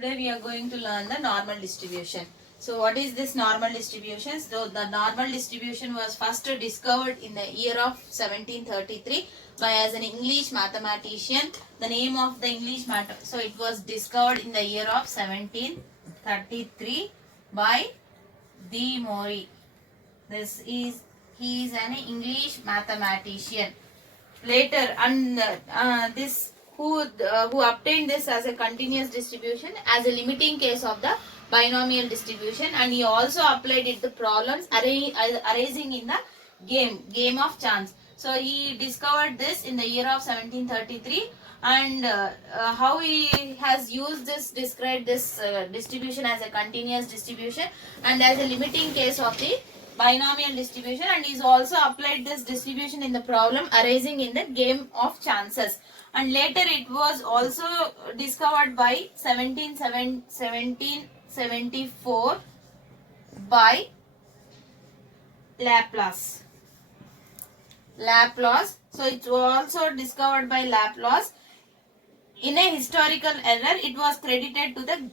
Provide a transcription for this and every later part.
Today we are going to learn the normal distribution. So what is this normal distribution? So the normal distribution was first discovered in the year of 1733 by as an English mathematician. The name of the so it was discovered in the year of 1733 by De Morey. He is an English mathematician. Later, and this who obtained this as a continuous distribution as a limiting case of the binomial distribution, and he also applied it to problems arising in the game of chance. So he discovered this in the year of 1733, and how he has used this, described this distribution as a continuous distribution and as a limiting case of the binomial distribution, and he's also applied this distribution in the problem arising in the game of chances. And later it was also discovered by 1774 by Laplace. So it was also discovered by Laplace. In a historical error, it was credited to the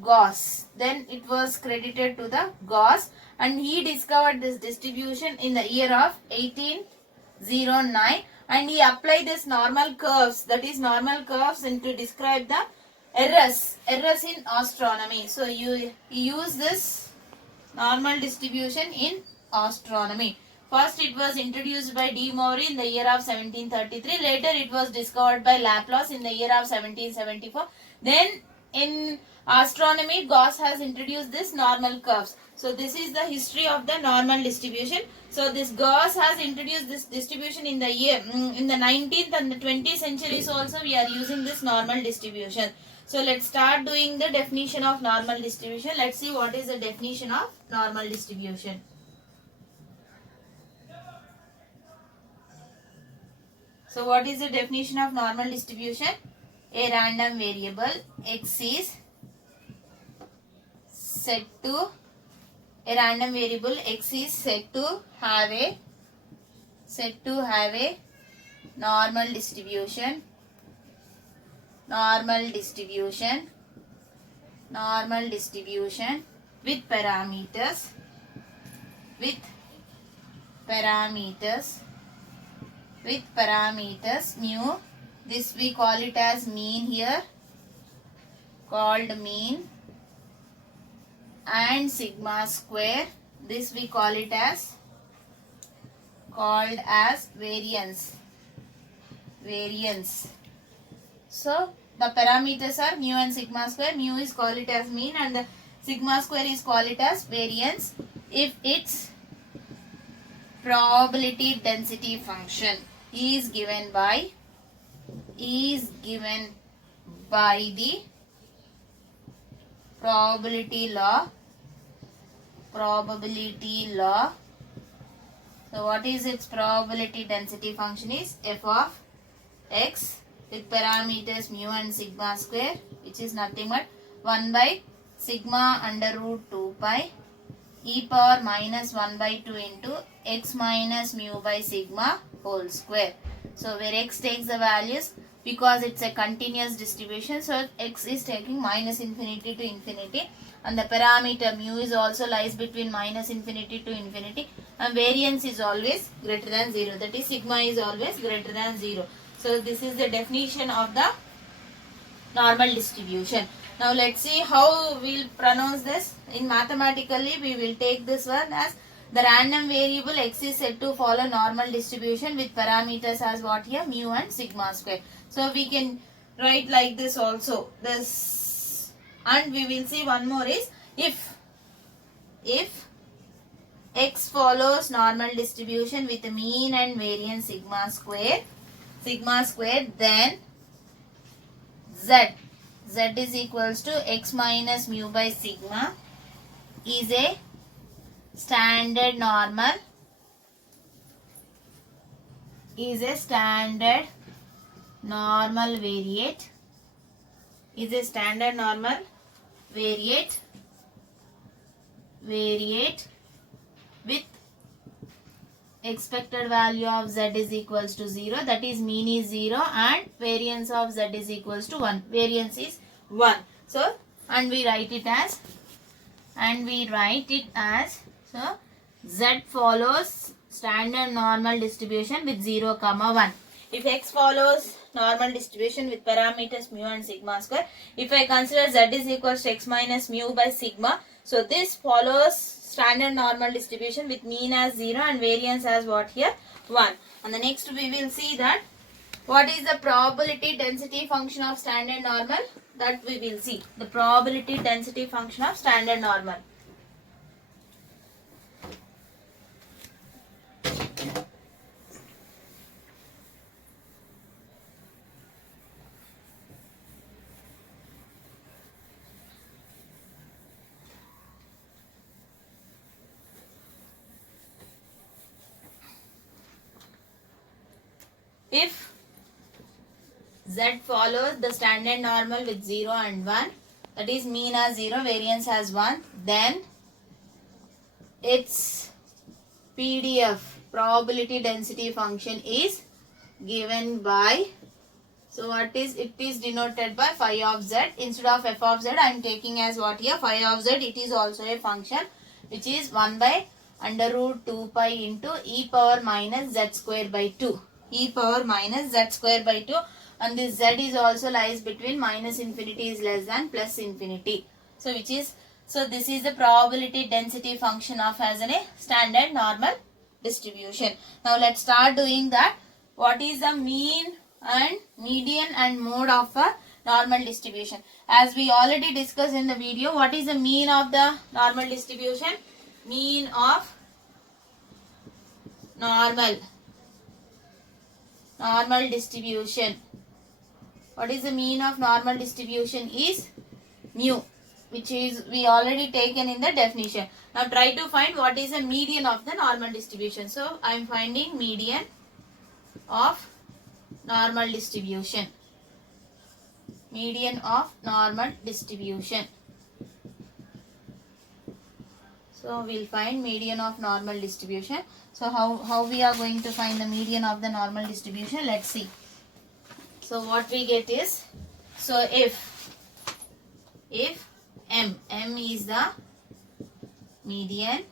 Gauss. Then it was credited to the Gauss, and he discovered this distribution in the year of 1809, and he applied this normal curves, that is normal curves, and to describe the errors in astronomy. So he used this normal distribution in astronomy. First it was introduced by De Morey in the year of 1733. Later it was discovered by Laplace in the year of 1774. Then in astronomy, Gauss has introduced this normal curves. So this is the history of the normal distribution. So this Gauss has introduced this distribution in the year in the 19th and the 20th centuries also we are using this normal distribution. So let's start doing the definition of normal distribution. Let's see what is the definition of normal distribution. So what is the definition of normal distribution? A random variable x is set to have a normal distribution with parameters mu. This we call it as mean here, called mean, and sigma square. This we call it as variance. So the parameters are mu and sigma square. Mu is called it as mean and the sigma square is called it as variance if its probability density function is given by the probability law. So what is its probability density function is f of x with parameters mu and sigma square, which is nothing but 1 by sigma under root 2 pi e power minus 1 by 2 into x minus mu by sigma whole square. So where x takes the values, because it's a continuous distribution, so x is taking minus infinity to infinity, and the parameter mu is also lies between minus infinity to infinity, and variance is always greater than 0, that is sigma is always greater than 0. So this is the definition of the normal distribution. Now let's see how we'll pronounce this. In mathematically we will take this one as the random variable x is said to follow normal distribution with parameters as what here, mu and sigma square. So we can write like this also. This, and we will see one more is if x follows normal distribution with mean and variance sigma square, then z is equals to x minus mu by sigma is a standard normal variate with expected value of z is equals to 0, that is mean is 0 and variance of z is equals to 1. Variance is 1. So and we write it as so z follows standard normal distribution with 0, 1. If x follows normal distribution with parameters mu and sigma square, if I consider z is equals to x minus mu by sigma, so this follows standard normal distribution with mean as 0 and variance as what here 1. And the next we will see that what is the probability density function of standard normal, that we will see the probability density function of standard normal. If z follows the standard normal with 0 and 1, that is mean as 0, variance as 1, then its PDF probability density function is given by, so what is, it is denoted by phi of z. Instead of f of z, I am taking as what here, phi of z. It is also a function which is 1 by under root 2 pi into e power minus z square by 2. E power minus z square by 2, and this z is also lies between minus infinity is less than plus infinity. So which is, so this is the probability density function of as a standard normal distribution. Now let's start doing that. What is the mean and median and mode of a normal distribution? As we already discussed in the video, what is the mean of the normal distribution? Mean of normal distribution. What is the mean of normal distribution is mu, which is we already taken in the definition. Now try to find what is the median of the normal distribution. So I am finding median of normal distribution. Median of normal distribution. So we'll find median of normal distribution. So how we are going to find the median of the normal distribution? Let's see. So what we get is, so if m is the median,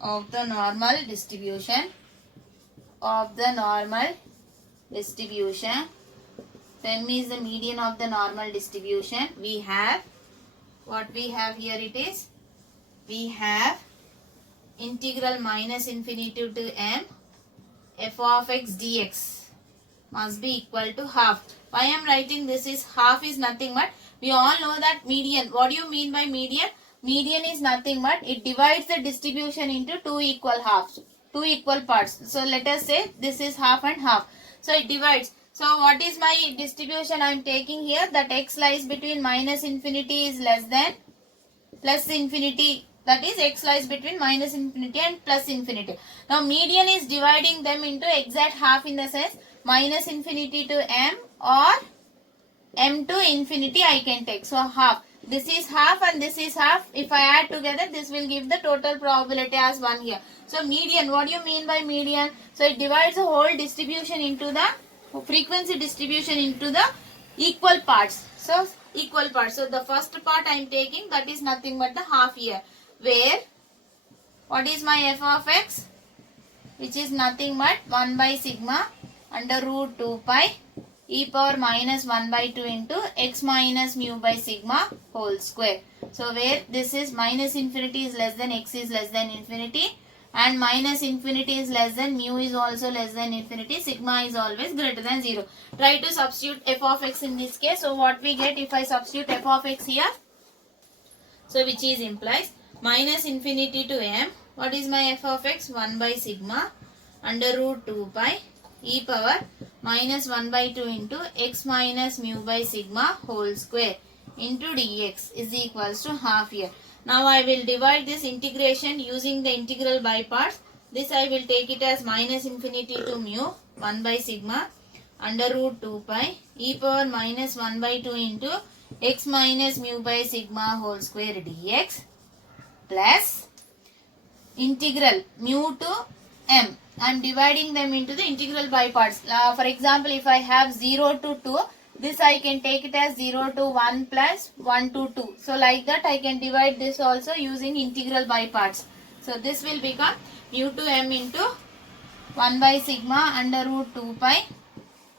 of the normal distribution, m is the median of the normal distribution, we have, what we have here, it is, we have integral minus infinity to m f of x dx must be equal to half. Why I am writing this is half is nothing but, we all know that median. What do you mean by median? Median is nothing but it divides the distribution into two equal parts. So let us say this is half and half. So it divides. So what is my distribution I am taking here? That x lies between minus infinity is less than plus infinity. That is x lies between minus infinity and plus infinity. Now median is dividing them into exact half, in the sense minus infinity to m or m to infinity I can take. So half. This is half and this is half. If I add together, this will give the total probability as 1 here. So median, what do you mean by median? So it divides the whole distribution into the frequency distribution into the equal parts. So equal parts. So the first part I am taking, that is nothing but the half here. Where what is my f of x? Which is nothing but 1 by sigma under root 2 pi e power minus 1 by 2 into x minus mu by sigma whole square. So where this is minus infinity is less than x is less than infinity, and minus infinity is less than mu is also less than infinity, sigma is always greater than 0. Try to substitute f of x in this case. So what we get if I substitute f of x here? So which is implies minus infinity to m. What is my f of x? 1 by sigma under root 2 pi e power minus 1 by 2 into x minus mu by sigma whole square into dx is equals to half here. Now I will divide this integration using the integral by parts. This I will take it as minus infinity to mu 1 by sigma under root 2 pi e power minus 1 by 2 into x minus mu by sigma whole square dx plus integral mu to m. I am dividing them into the integral by parts. For example, if I have 0 to 2, This I can take it as 0 to 1 plus 1 to 2. So like that I can divide this also using integral by parts. So this will become mu to m into 1 by sigma under root 2 pi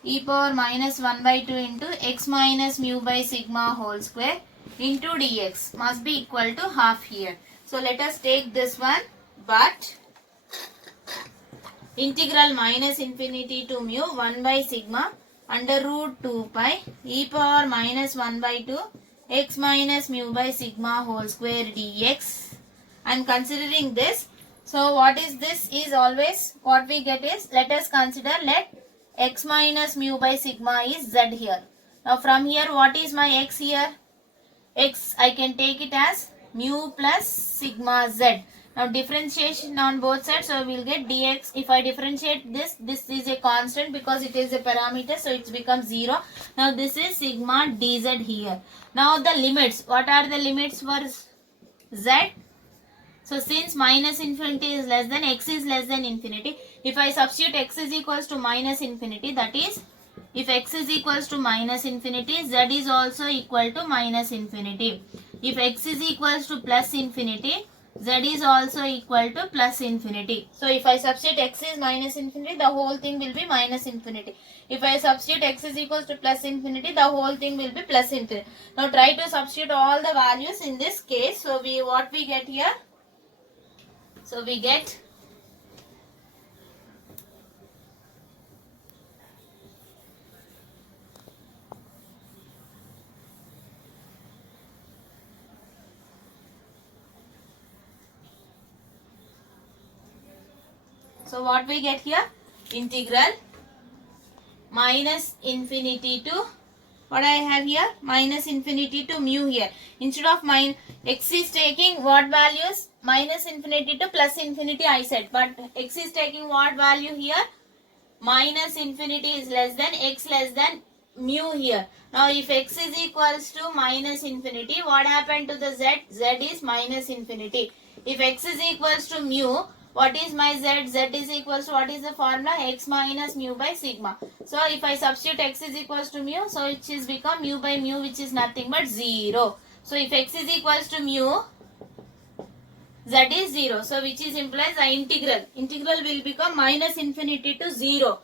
e power minus 1 by 2 into x minus mu by sigma whole square into dx must be equal to half here. So let us take this one, but integral minus infinity to mu 1 by sigma under root 2 pi e power minus 1 by 2 x minus mu by sigma whole square dx. I am considering this. So what is this is always what we get is, let us consider, let x minus mu by sigma is z here. Now from here what is my x here? X I can take it as mu plus sigma z. Now differentiation on both sides, so we will get dx. If I differentiate this, this is a constant because it is a parameter, so it becomes 0. Now this is sigma dz here. Now the limits, what are the limits for z? So since minus infinity is less than, x is less than infinity, if I substitute x is equals to minus infinity, that is, if x is equals to minus infinity, z is also equal to minus infinity. If x is equals to plus infinity, z is also equal to plus infinity. So if I substitute x is minus infinity, the whole thing will be minus infinity. If I substitute x is equals to plus infinity, the whole thing will be plus infinity. Now try to substitute all the values in this case. So what we get here? So we get here? Integral minus infinity to, what I have here? Minus infinity to mu here. Instead of x is taking what values? Minus infinity to plus infinity I said. But x is taking what value here? Minus infinity is less than, x less than mu here. Now if x is equals to minus infinity, what happened to the z? Z is minus infinity. If x is equals to mu, what is my z? Z is equals to, what is the formula? X minus mu by sigma. So if I substitute x is equals to mu, so it is become mu by mu, which is nothing but 0. So if x is equals to mu, z is 0. So which is implies the integral. Integral will become minus infinity to 0.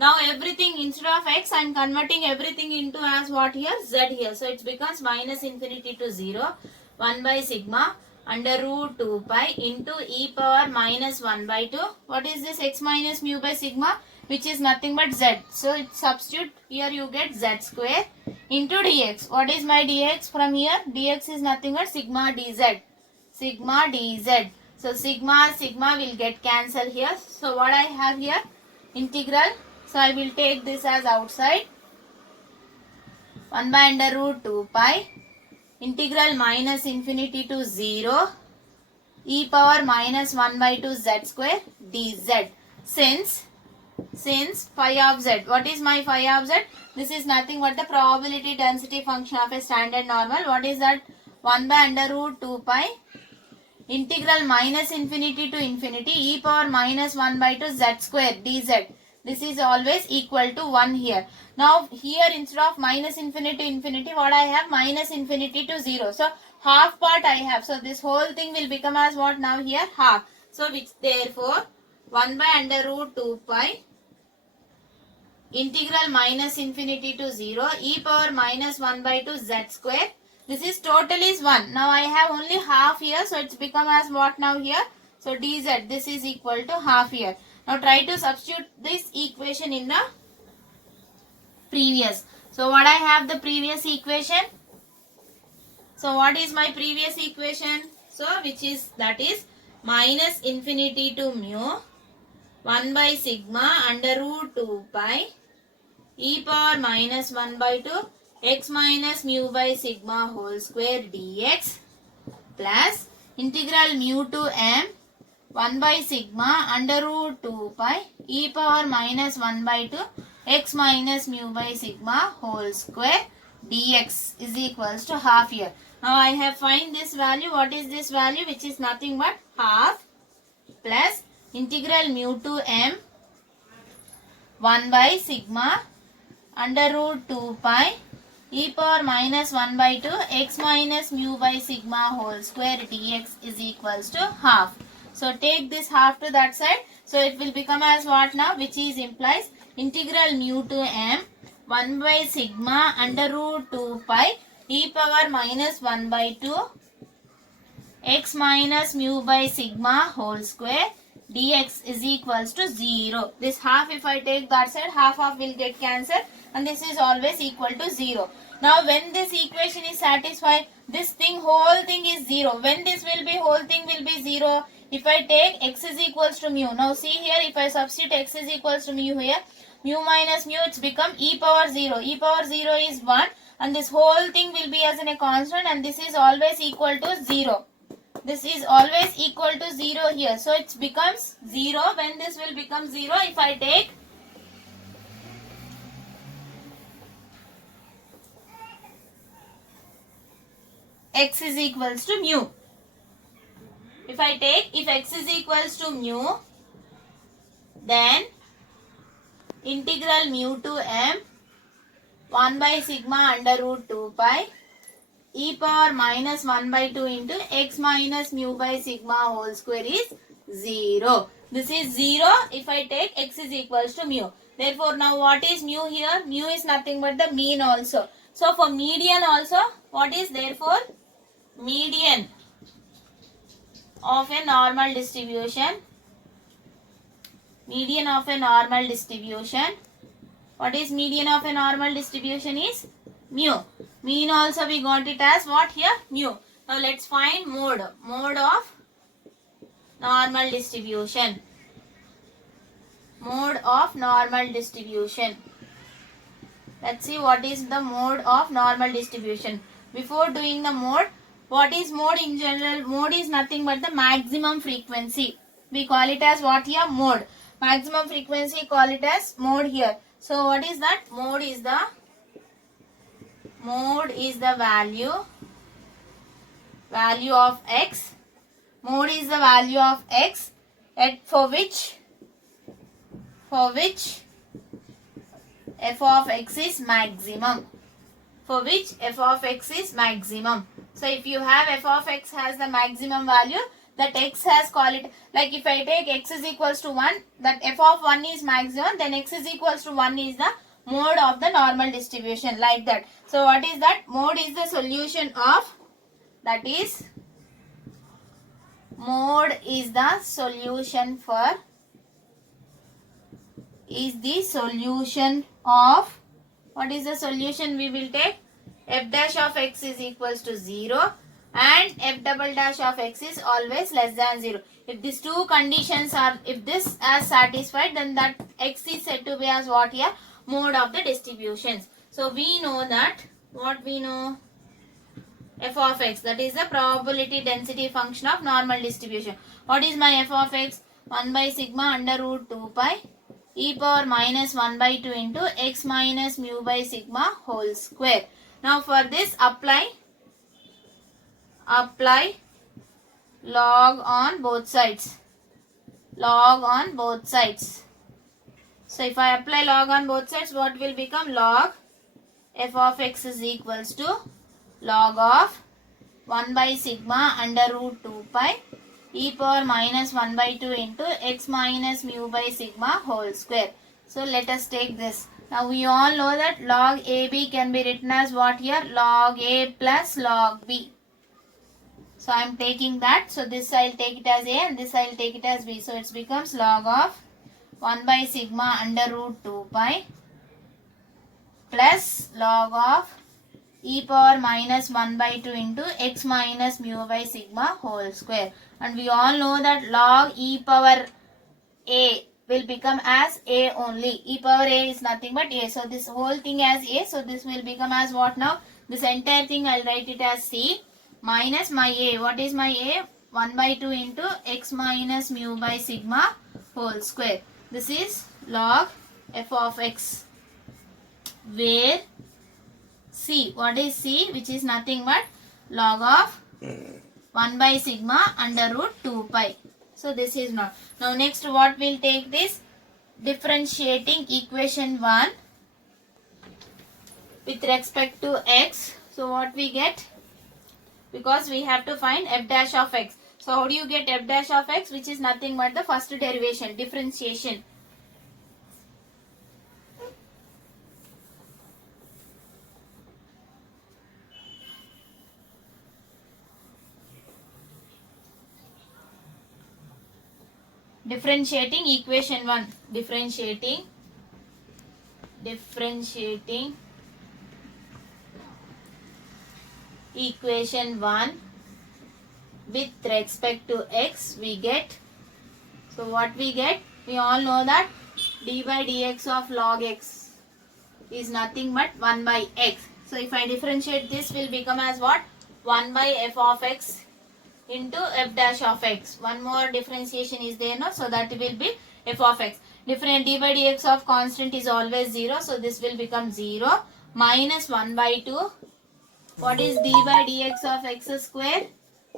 Now everything instead of x, I am converting everything into as what here? Z here. So it becomes minus infinity to 0. 1 by sigma under root 2 pi into e power minus 1 by 2. What is this? X minus mu by sigma, which is nothing but z. So it substitute here, you get z square into dx. What is my dx from here? Dx is nothing but sigma dz. Sigma dz. So sigma will get cancelled here. So what I have here? Integral. So I will take this as outside. 1 by under root 2 pi. Integral minus infinity to 0 e power minus 1 by 2 z square dz. Since phi of z, what is my phi of z? This is nothing but the probability density function of a standard normal. What is that? 1 by under root 2 pi integral minus infinity to infinity e power minus 1 by 2 z square dz. This is always equal to 1 here. Now here instead of minus infinity to infinity, what I have? Minus infinity to 0. So half part I have. So this whole thing will become as what now here? Half. So which therefore 1 by under root 2 pi integral minus infinity to 0 e power minus 1 by 2 z square. This is total is 1. Now I have only half here. So it's become as what now here? So dz, this is equal to half here. Now try to substitute this equation in the previous. So what I have the previous equation? So what is my previous equation? So which is, that is minus infinity to mu 1 by sigma under root 2 pi e power minus 1 by 2 x minus mu by sigma whole square dx plus integral mu to m 1 by sigma under root 2 pi e power minus 1 by 2 x minus mu by sigma whole square dx is equals to half here. Now I have find this value. What is this value? Which is nothing but half plus integral mu to m 1 by sigma under root 2 pi e power minus 1 by 2 x minus mu by sigma whole square dx is equals to half. So take this half to that side. So it will become as what now, which is implies integral mu to m 1 by sigma under root 2 pi e power minus 1 by 2 x minus mu by sigma whole square dx is equals to 0. This half, if I take that side, half will get cancelled and this is always equal to 0. Now when this equation is satisfied, this thing, whole thing is 0. When this will be, whole thing will be 0. If I take x is equals to mu. Now see here, if I substitute x is equals to mu here, mu minus mu, it's become e power 0. E power 0 is 1 and this whole thing will be as in a constant and this is always equal to 0. This is always equal to 0 here. So it becomes 0. When this will become 0, if I take x is equals to mu. If x is equals to mu, then integral mu to m 1 by sigma under root 2 pi e power minus 1 by 2 into x minus mu by sigma whole square is 0. This is 0 if I take x is equals to mu. Therefore, now what is mu here? Mu is nothing but the mean also. So, for median also, what is therefore? Median of a normal distribution. Median of a normal distribution. What is median of a normal distribution is? Mu. Mean also we got it as what here? Mu. Now let's find mode. Mode of normal distribution. Mode of normal distribution. Let's see what is the mode of normal distribution. Before doing the mode, what is mode in general? Mode is nothing but the maximum frequency. We call it as what here? Mode. Maximum frequency, call it as mode here. So what is that? Mode is the value of x. Mode is the value of x for which f of x is maximum. For which f of x is maximum. So if you have f of x has the maximum value, that x has, call it, like if I take x is equals to 1, that f of 1 is maximum, then x is equals to 1 is the mode of the normal distribution, like that. So what is that? Mode is the solution of, that is, mode is the solution for, is the solution of, what is the solution we will take? F dash of x is equals to 0 and f double dash of x is always less than 0. If these two conditions are, if this is satisfied, then that x is said to be as what here? Mode of the distributions. So we know that, what we know? F of x, that is the probability density function of normal distribution. What is my f of x? 1 by sigma under root 2 pi e power minus 1 by 2 into x minus mu by sigma whole square. Now for this apply log on both sides. Log on both sides. So if I apply log on both sides, what will become? Log f of x is equals to log of 1 by sigma under root 2 pi e power minus 1 by 2 into x minus mu by sigma whole square. So let us take this. Now we all know that log AB can be written as what here? Log A plus log B. So I am taking that. So this I will take it as A and this I will take it as B. So it becomes log of 1 by sigma under root 2 pi plus log of e power minus 1 by 2 into x minus mu by sigma whole square. And we all know that log e power A will become as A only. E power A is nothing but A. So this whole thing as A. So this will become as what now? This entire thing I will write it as C minus my A. What is my A? 1 by 2 into x minus mu by sigma whole square. This is log f of x, where C, what is C? Which is nothing but log of 1 by sigma under root 2 pi. So this is not. Now next what we'll take this? Differentiating equation 1. with respect to x. So what we get? Because we have to find f dash of x. So how do you get f dash of x, which is nothing but the first derivation, differentiation. Differentiating equation 1. Differentiating equation 1 with respect to x, we get. So what we get? We all know that d by dx of log x is nothing but 1 by x. So if I differentiate, this will become as what? 1 by f of x into f dash of x. One more differentiation is there, no? So that will be f of x. Different d by dx of constant is always 0. So this will become 0 minus 1 by 2. What is d by dx of x square?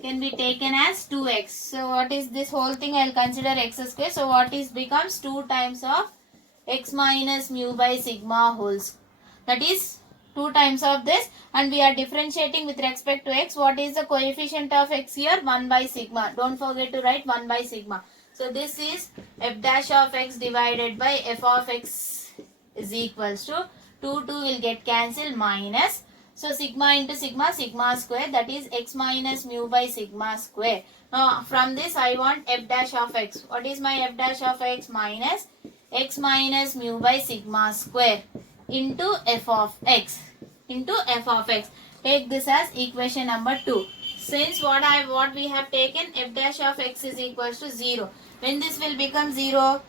Can be taken as 2x. So what is this whole thing? I will consider x square. So what is becomes 2 times of x minus mu by sigma whole square. That is 2 times of this, and we are differentiating with respect to x. What is the coefficient of x here? 1 by sigma. Don't forget to write 1 by sigma. So this is f dash of x divided by f of x is equals to 2 will get cancelled minus. So sigma into sigma, sigma square, that is x minus mu by sigma square. Now from this I want f dash of x. What is my f dash of x? Minus x minus mu by sigma square into f of x. Take this as equation number 2. Since what we have taken, f dash of x is equals to 0. When this will become 0?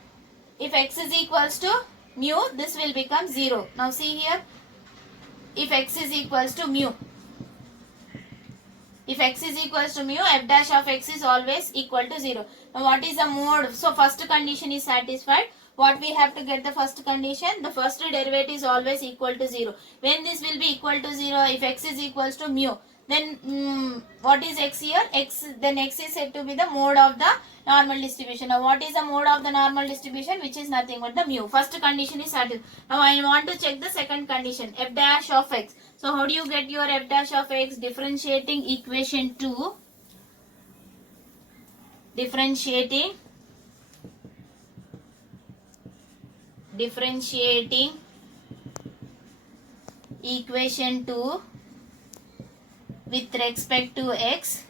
If x is equals to mu, this will become 0. Now see here. If x is equals to mu, f dash of x is always equal to 0. Now what is the mode? So first condition is satisfied. What we have to get the first condition? The first derivative is always equal to 0. When this will be equal to 0? If x is equals to mu, then what is x here? Then x is said to be the mode of the normal distribution. Now what is the mode of the normal distribution? Which is nothing but the mu. First condition is satisfied. Now I want to check the second condition, f dash of x. So how do you get your f dash of x? Differentiating equation 2. Differentiating equation 2 with respect to x,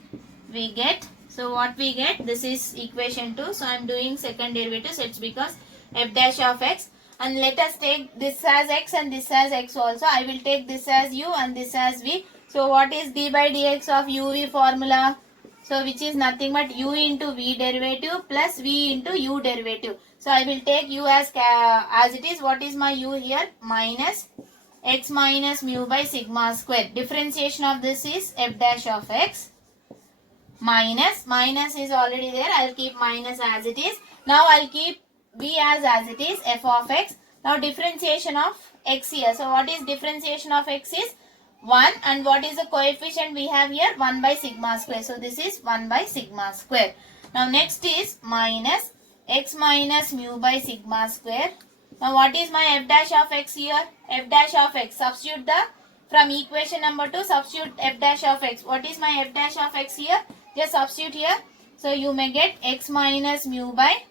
we get. So what we get? This is equation 2. So I am doing second derivative. So it's because f dash of x, and let us take this as x and this as x also. I will take this as u and this as v. So what is d by dx of uv formula? So which is nothing but u into v derivative plus v into u derivative. So I will take u as it is. What is my u here? Minus x minus mu by sigma square. Differentiation of this is f dash of x minus is already there. I will keep minus as it is. Now I will keep v as it is, f of x. Now differentiation of x here. So what is differentiation of x is 1, and what is the coefficient we have here? 1 by sigma square. So this is 1 by sigma square. Now next is minus x minus mu by sigma square. Now what is my f dash of x here? F dash of x. Substitute from equation number 2, substitute f dash of x. What is my f dash of x here? Just substitute here. So you may get x minus mu by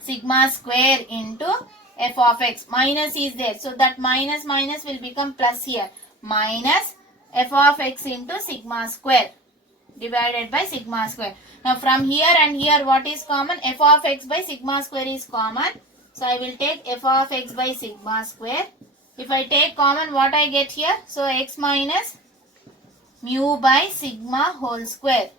sigma square into f of x. Minus is there. So that minus will become plus here. Minus f of x into sigma square divided by sigma square. Now from here and here what is common? F of x by sigma square is common. So I will take f of x by sigma square. If I take common, what I get here? So x minus mu by sigma whole square.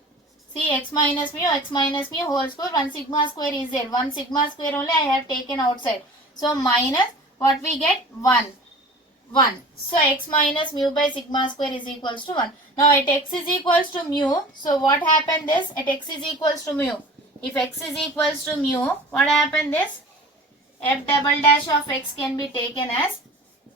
See, x minus mu whole square. 1 sigma square is there. 1 sigma square only I have taken outside. So minus, what we get? 1. So x minus mu by sigma square is equals to 1. Now at x is equals to mu. So what happened this? At x is equals to mu. If x is equals to mu, what happened this? F double dash of x can be taken as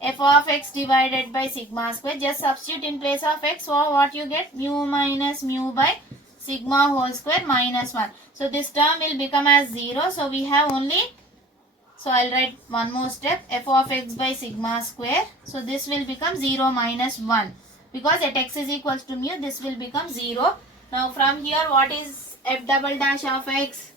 f of x divided by sigma square. Just substitute in place of x. So what you get? Mu minus mu by sigma whole square minus 1. So this term will become as 0. So we have only So I'll write one more step, f of x by sigma square. So this will become 0 minus 1 because at x is equals to mu, this will become 0. Now from here, what is f double dash of x?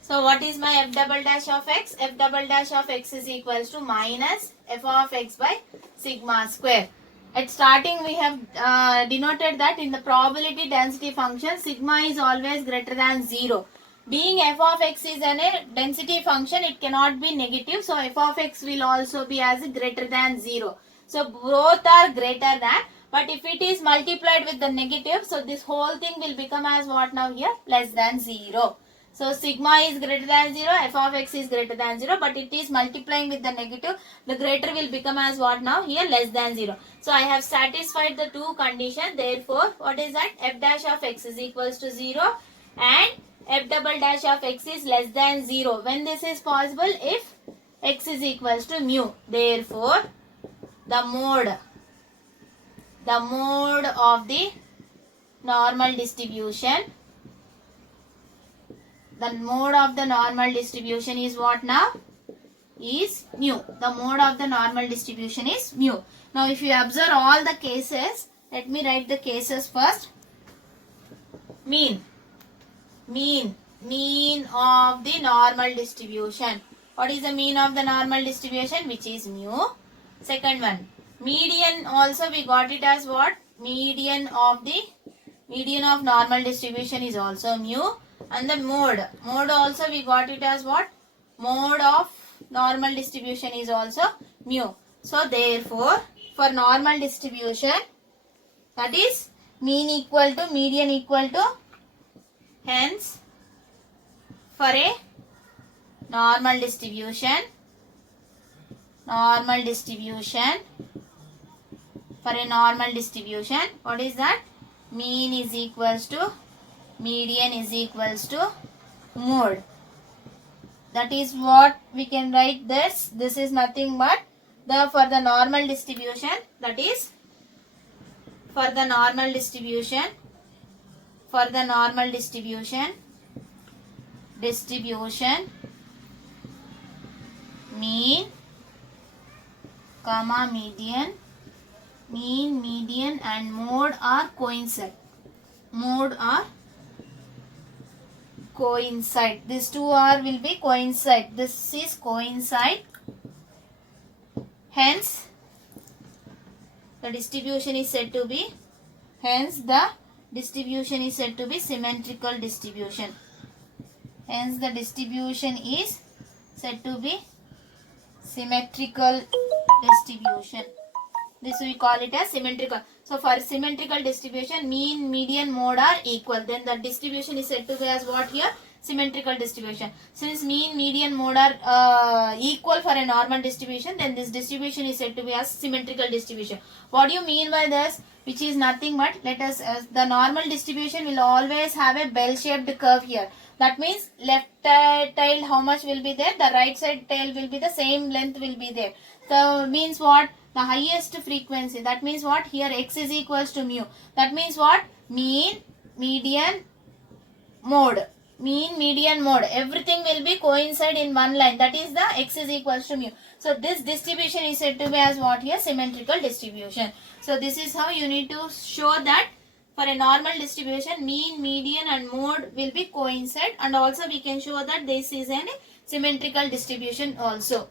So what is my f double dash of x? F double dash of x is equals to minus f of x by sigma square. At starting we have denoted that in the probability density function, sigma is always greater than 0. Being f of x is a density function, it cannot be negative. So f of x will also be as greater than 0. So both are greater than. But if it is multiplied with the negative, so this whole thing will become as what now here? Less than 0. So sigma is greater than 0, f of x is greater than 0, but it is multiplying with the negative. The greater will become as what now? Here less than 0. So I have satisfied the two conditions. Therefore, what is that? F dash of x is equals to 0 and f double dash of x is less than 0. When this is possible? If x is equals to mu. Therefore, the mode of the normal distribution, the mode of the normal distribution is what now? Is mu. The mode of the normal distribution is mu. Now if you observe all the cases, let me write the cases first. Mean of the normal distribution. What is the mean of the normal distribution? Which is mu. Second one, median, also we got it as what? Median of normal distribution is also mu. And the mode also we got it as what? Mode of normal distribution is also mu. So therefore, for normal distribution, that is mean equal to median equal to, hence for a normal distribution, what is that? Mean is equals to median is equals to mode. That is what we can write this. This is nothing but for the normal distribution, that is for the normal distribution mean, comma median, mean, median and mode are coincide. These two will be coincide. This is coincide. Hence, the distribution is said to be symmetrical distribution. Hence, the distribution is said to be symmetrical distribution. This we call it as symmetrical. So for symmetrical distribution, mean, median, mode are equal. Then the distribution is said to be as what here? Symmetrical distribution. Since mean, median, mode are equal for a normal distribution, then this distribution is said to be as symmetrical distribution. What do you mean by this? Which is nothing but, let us, the normal distribution will always have a bell-shaped curve here. That means left tail how much will be there? The right side tail will be the same length will be there. So means what? The highest frequency. That means what? Here x is equals to mu. That means what? Mean, median, mode. Mean, median, mode. Everything will be coincide in one line. That is the x is equals to mu. So this distribution is said to be as what here? Symmetrical distribution. So this is how you need to show that for a normal distribution, mean, median and mode will be coincide, and also we can show that this is a symmetrical distribution also.